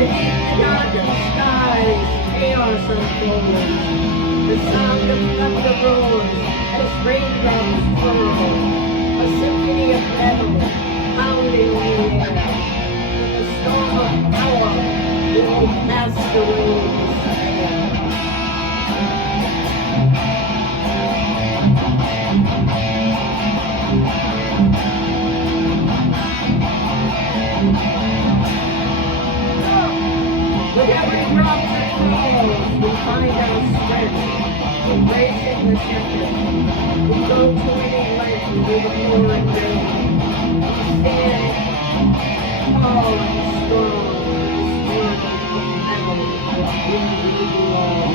Beneath the darkened skies, chaos unfolds. The sound of thunder roars as raindrops twirl. A symphony of metal pounding the air. In the storm of power, we will cast away despair. With every drop that falls, we find our strength. Embracing the tempest, we go to any length through the pouring rain. We stand tall and strong, this world of metal, we belong.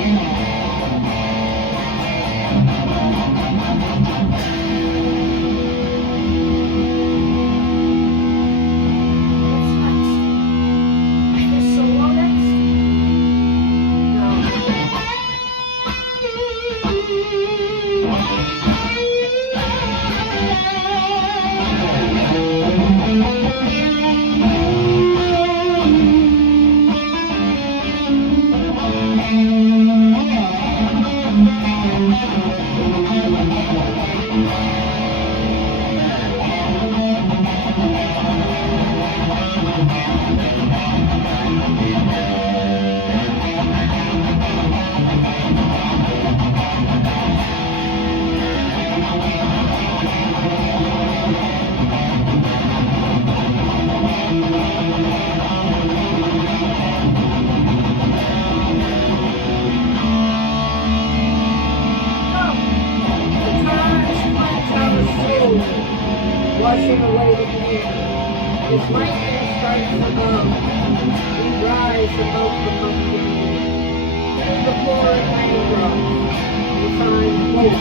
Washing away the pain. As lightning strikes above, we rise above the pumpkin. Through the pouring raindrops, we find hope.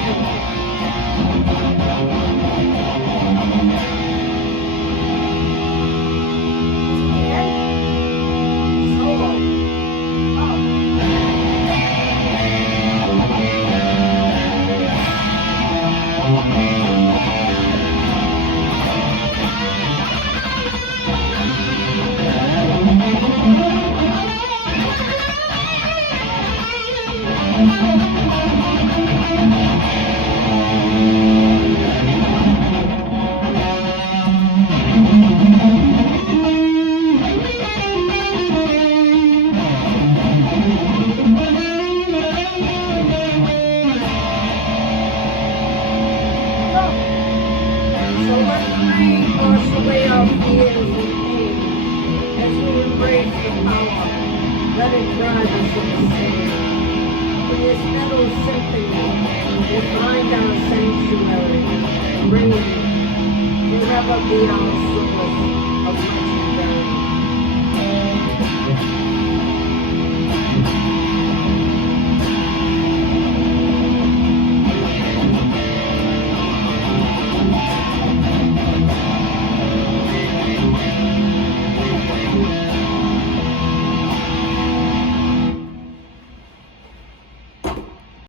So let the rain wash away our fears and pain as we embrace the power. Let it drive us insane. In this metal symphony, we find our sanctuary, ringing forever be our solace.